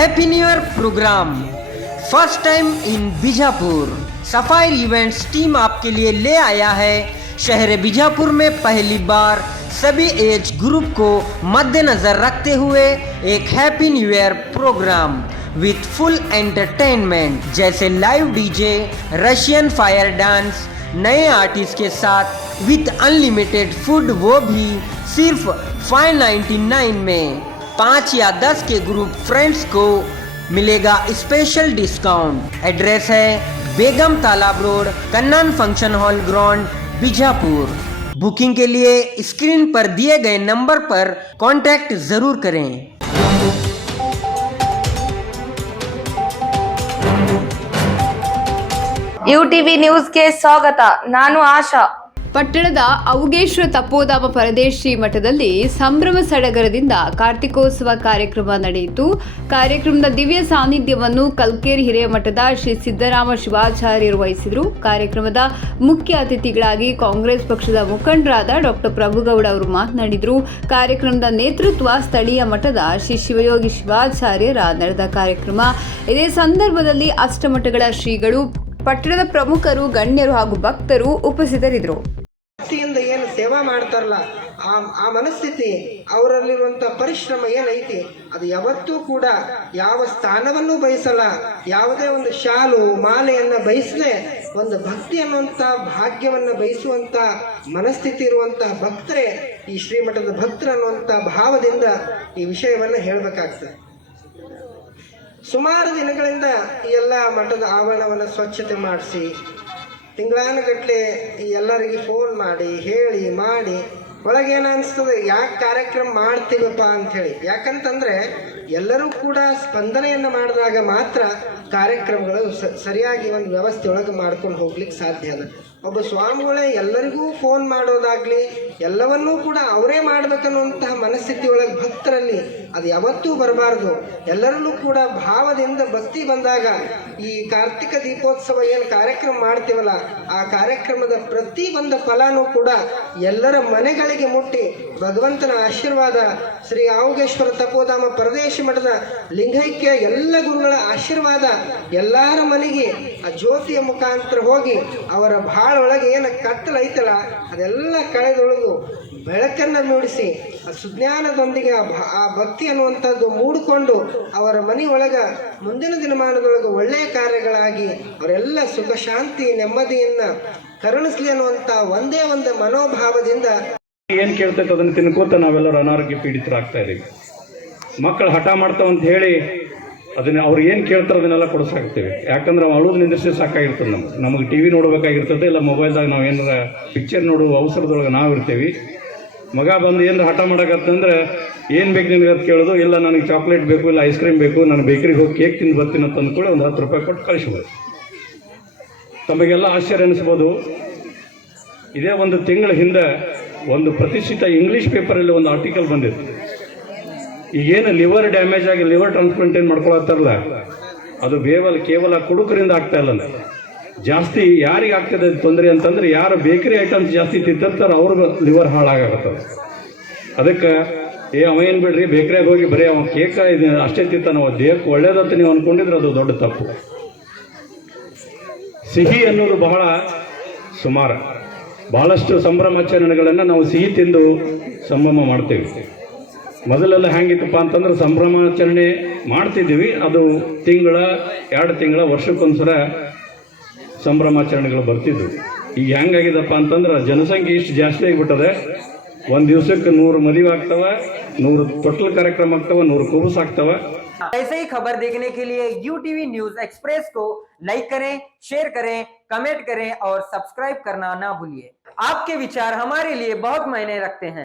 Happy new year program first time in Bijapur sapphire events team आपके लिए ले आया है। शहर बीजापुर में पहली बार सभी एज ग्रुप को मद्देनजर रखते हुए एक happy new year program with full entertainment जैसे live DJ Russian fire dance नए आर्टिस्ट के साथ विथ अनलिमिटेड फ़ूड वो भी सिर्फ़ 599 में। पाँच या दस के ग्रुप फ्रेंड्स को मिलेगा स्पेशल डिस्काउंट एड्रेस है Begum Talab road Kannan function hall ground Bijapur booking के लिए स्क्रीन पर दिए गए नंबर पर कांटेक्ट जरूर करें ಯು ಟಿವಿ ನ್ಯೂಸ್ಗೆ ಸ್ವಾಗತ ನಾನು ಆಶಾ ಪಟ್ಟಣದ ಅವುಗೇಶ್ವರ ತಪೋಧಾಮ ಪರದೇಶಿ ಮಠದಲ್ಲಿ ಸಂಭ್ರಮ ಸಡಗರದಿಂದ ಕಾರ್ತಿಕೋತ್ಸವ ಕಾರ್ಯಕ್ರಮ ನಡೆಯಿತು. ಕಾರ್ಯಕ್ರಮದ ದಿವ್ಯ ಸಾನ್ನಿಧ್ಯವನ್ನು ಕಲ್ಕೇರಿ ಹಿರೇಮಠದ ಶ್ರೀ ಸಿದ್ದರಾಮ ಶಿವಾಚಾರ್ಯರು ವಹಿಸಿದರು ಕಾರ್ಯಕ್ರಮದ ಮುಖ್ಯ ಅತಿಥಿಗಳಾಗಿ ಕಾಂಗ್ರೆಸ್ ಪಕ್ಷದ ಮುಖಂಡರಾದ ಡಾಕ್ಟರ್ ಪ್ರಭುಗೌಡ ಅವರು ಮಾತನಾಡಿದರು. ಕಾರ್ಯಕ್ರಮದ ನೇತೃತ್ವ ಸ್ಥಳೀಯ ಮಠದ ಶ್ರೀ ಶಿವಯೋಗಿ ಶಿವಾಚಾರ್ಯರ ನಡೆದ ಕಾರ್ಯಕ್ರಮ. ಇದೇ ಸಂದರ್ಭದಲ್ಲಿ ಅಷ್ಟಮಠಗಳ ಶ್ರೀಗಳು, ಪಟ್ಟಣದ ಪ್ರಮುಖರು, ಗಣ್ಯರು ಹಾಗೂ ಭಕ್ತರು ಉಪಸ್ಥಿತರಿದ್ದರು. ಸೇವಾ ಮಾಡ್ತಾರಲ್ಲ, ಆ ಆ ಮನಸ್ಥಿತಿ ಅವರಲ್ಲಿರುವಂಥ ಪರಿಶ್ರಮ ಏನೈತಿ, ಅದು ಯಾವತ್ತೂ ಕೂಡ ಯಾವ ಸ್ಥಾನವನ್ನು ಬಯಸಲ್ಲ, ಯಾವುದೇ ಒಂದು ಶಾಲು, ಮಾಲೆಯನ್ನು ಬಯಸದೆ ಒಂದು ಭಕ್ತಿ ಅನ್ನುವಂಥ ಭಾಗ್ಯವನ್ನು ಬಯಸುವಂಥ ಮನಸ್ಥಿತಿ ಇರುವಂಥ ಭಕ್ತರೇ, ಈ ಶ್ರೀಮಠದ ಭಕ್ತರು ಅನ್ನುವಂಥ ಭಾವದಿಂದ ಈ ವಿಷಯವನ್ನು ಹೇಳಬೇಕಾಗ್ತದೆ. ಸುಮಾರು ದಿನಗಳಿಂದ ಈ ಎಲ್ಲ ಮಠದ ಆವರಣವನ್ನು ಸ್ವಚ್ಛತೆ ಮಾಡಿಸಿ ತಿಂಗಳಾನುಗಟ್ಲೆ ಈ ಎಲ್ಲರಿಗೆ ಫೋನ್ ಮಾಡಿ, ಹೇಳಿ, ಮಾಡಿ ಒಳಗೇನು ಅನಿಸ್ತದೆ ಯಾಕೆ ಕಾರ್ಯಕ್ರಮ ಮಾಡ್ತೀವಪ್ಪ ಅಂಥೇಳಿ. ಯಾಕಂತಂದರೆ ಎಲ್ಲರೂ ಕೂಡ ಸ್ಪಂದನೆಯನ್ನು ಮಾಡಿದಾಗ ಮಾತ್ರ ಕಾರ್ಯಕ್ರಮಗಳು ಸರಿಯಾಗಿ ಒಂದು ವ್ಯವಸ್ಥೆ ಒಳಗೆ ಮಾಡ್ಕೊಂಡು ಹೋಗ್ಲಿಕ್ಕೆ ಸಾಧ್ಯ ಒಬ್ಬ ಸ್ವಾಮಿಗಳೇ ಎಲ್ಲರಿಗೂ ಫೋನ್ ಮಾಡೋದಾಗ್ಲಿ, ಎಲ್ಲವನ್ನೂ ಕೂಡ ಅವರೇ ಮಾಡ್ಬೇಕನ್ನುವಂತಹ ಮನಸ್ಥಿತಿ ಒಳಗೆ ಭಕ್ತರಲ್ಲಿ ಅದು ಯಾವತ್ತೂ ಬರಬಾರ್ದು. ಎಲ್ಲರಲ್ಲೂ ಕೂಡ ಭಾವದಿಂದ ಭಕ್ತಿ ಬಂದಾಗ ಈ ಕಾರ್ತಿಕ ದೀಪೋತ್ಸವ ಏನು ಕಾರ್ಯಕ್ರಮ ಮಾಡ್ತೀವಲ್ಲ, ಆ ಕಾರ್ಯಕ್ರಮದ ಪ್ರತಿ ಒಂದು ಫಲಾನೂ ಕೂಡ ಎಲ್ಲರ ಮನೆಗಳಿಗೆ ಮುಟ್ಟಿ ಭಗವಂತನ ಆಶೀರ್ವಾದ ಶ್ರೀ ಆವುಗೇಶ್ವರ ತಪೋಧಾಮ ಪ್ರದೇಶ ಮಠದ ಲಿಂಗೈಕ್ಯ ಎಲ್ಲ ಗುರುಗಳ ಆಶೀರ್ವಾದ ಎಲ್ಲರ ಮನೆಗೆ ಆ ಜ್ಯೋತಿಯ ಮುಖಾಂತರ ಹೋಗಿ ಅವರ ಬಾಳ ಒಳಗೆ ಏನು ಕತ್ತಲೈತಲ್ಲ ಅದೆಲ್ಲ ಕಳೆದೊಳಗು ಬೆಳಕನ್ನು ಮೂಡಿಸಿ ಆ ಸುಜ್ಞಾನದೊಂದಿಗೆ ಆ ಭಕ್ತಿ ಅನ್ನುವಂಥದ್ದು ಮೂಡಿಕೊಂಡು ಅವರ ಮನೆಯೊಳಗ ಮುಂದಿನ ದಿನಮಾನದೊಳಗೆ ಒಳ್ಳೆಯ ಕಾರ್ಯಗಳಾಗಿ ಅವರೆಲ್ಲ ಸುಖ, ಶಾಂತಿ, ನೆಮ್ಮದಿಯನ್ನು ಕರುಣಿಸ್ಲಿ ಅನ್ನುವಂಥ ಒಂದೇ ಒಂದು ಮನೋಭಾವದಿಂದ ಏನು ಕೇಳ್ತೈತೆ ಅದನ್ನು ತಿನ್ಕೋತ ನಾವೆಲ್ಲರೂ ಅನಾರೋಗ್ಯ ಪೀಡಿತರಾಗ್ತಾ ಇದೀವಿ. ಮಕ್ಕಳು ಹಠ ಮಾಡ್ತಾವಂತ ಹೇಳಿ ಅದನ್ನ ಅವ್ರು ಏನು ಕೇಳ್ತಾರೆ ಅದನ್ನೆಲ್ಲ ಕೊಡಿಸಾಕ್ತೀವಿ. ಯಾಕಂದ್ರೆ ಅಳುದು ನಿಂದಿಸಿ ಸಾಕಾಗಿರ್ತದೆ ನಮ್ಗೆ. ನಮಗೆ ಟಿ ವಿ ನೋಡ್ಬೇಕಾಗಿರ್ತದೆ, ಇಲ್ಲ ಮೊಬೈಲ್ದಾಗ ನಾವು ಏನಾರ ಪಿಕ್ಚರ್ ನೋಡುವ ಅವಸರದೊಳಗೆ ನಾವು ಇರ್ತೀವಿ. ಮಗ ಬಂದು ಏನಾರ ಹಠ ಮಾಡೋಕತ್ತಂದ್ರೆ ಏನು ಬೇಕು ನಿನಗೆ ಅಂತ ಕೇಳೋದು, ಇಲ್ಲ ನನಗೆ ಚಾಕ್ಲೇಟ್ ಬೇಕು, ಇಲ್ಲ ಐಸ್ ಕ್ರೀಮ್ ಬೇಕು, ನಾನು ಬೇಕ್ರಿಗೆ ಹೋಗಿ ಕೇಕ್ ತಿಂದು ಬರ್ತೀನಿ ಅಂತ ಅಂದ್ಕೊಳ್ಳಿ ಒಂದು ಹತ್ತು ರೂಪಾಯಿ ಕೊಟ್ಟು ಕಳಿಸ್ಬೋದು. ತಮಗೆಲ್ಲ ಆಶ್ಚರ್ಯ ಅನಿಸ್ಬೋದು. ಇದೇ ಒಂದು ತಿಂಗಳ ಹಿಂದೆ ಒಂದು ಪ್ರತಿಷ್ಠಿತ ಇಂಗ್ಲಿಷ್ ಪೇಪರಲ್ಲಿ ಒಂದು ಆರ್ಟಿಕಲ್ ಬಂದಿತ್ತು. ಈಗೇನು ಲಿವರ್ ಡ್ಯಾಮೇಜ್ ಆಗಿ ಲಿವರ್ ಟ್ರಾನ್ಸ್ಪ್ಲಾಂಟೇನ್ ಮಾಡ್ಕೊಳತ್ತಾರಲ್ಲ? ಅದು ಬೇವಲ್ ಕೇವಲ ಕುಡುಕರಿಂದ ಆಗ್ತಾ ಇಲ್ಲ ಜಾಸ್ತಿ ಯಾರಿಗೆ ಆಗ್ತದೆ ತೊಂದರೆ ಅಂತಂದ್ರೆ ಯಾರು ಬೇಕರಿ ಐಟಮ್ಸ್ ಜಾಸ್ತಿ ತಿಂತಿರ್ತಾರೋ ಅವ್ರಿಗೆ ಲಿವರ್ ಹಾಳಾಗತ್ತದ ಅದಕ್ಕೆ, ಏ ಅವ ಏನು ಬಿಡ್ರಿ, ಬೇಕರಿಯಾಗ ಹೋಗಿ ಬರೀ ಅವ ಕೇಕ ಇದು ಅಷ್ಟೇ ತಿಂತಾನ, ಅವ ದೇಹಕ್ಕೆ ಒಳ್ಳೇದಂತ ನೀವು ಅಂದ್ಕೊಂಡಿದ್ರೆ ಅದು ದೊಡ್ಡ ತಪ್ಪು. ಸಿಹಿ ಅನ್ನೋದು ಬಹಳ ಸುಮಾರು. ಬಹಳಷ್ಟು ಸಂಭ್ರಮಾಚರಣೆಗಳನ್ನು ನಾವು ಸಿಹಿ ತಿಂದು ಸಂಭ್ರಮ ಮಾಡ್ತೇವೆ. ಮೊದಲೆಲ್ಲ ಹೆಂಗಿತ್ತಪ್ಪ ಅಂತಂದ್ರೆ ಸಂಭ್ರಮಾಚರಣೆ ಮಾಡ್ತಿದ್ದೀವಿ ಅದು ತಿಂಗಳ ಎರಡು ತಿಂಗಳ ವರ್ಷಕ್ಕೊಂದ್ಸಲ ಸಂಭ್ರಮಾಚರಣೆಗಳು ಬರ್ತಿದ್ವು ಈಗ ಹೆಂಗಾಗಿದಪ್ಪ ಅಂತಂದ್ರೆ ಜನಸಂಖ್ಯೆ ಇಷ್ಟು ಜಾಸ್ತಿ ಆಗಿಬಿಟ್ಟದೆ ಒಂದು ದಿವಸಕ್ಕೆ ನೂರು ಮದುವೆ ಆಗ್ತವ ನೂರು ತೊಟ್ಲ ಕಾರ್ಯಕ್ರಮ ಆಗ್ತವ ನೂರು ಕುಬಸ್ ಆಗ್ತವ ऐसे ही खबर देखने के लिए यू टीवी न्यूज एक्सप्रेस को लाइक करें शेयर करें कमेंट करें और सब्सक्राइब करना ना भूलिए आपके विचार हमारे लिए बहुत मायने रखते हैं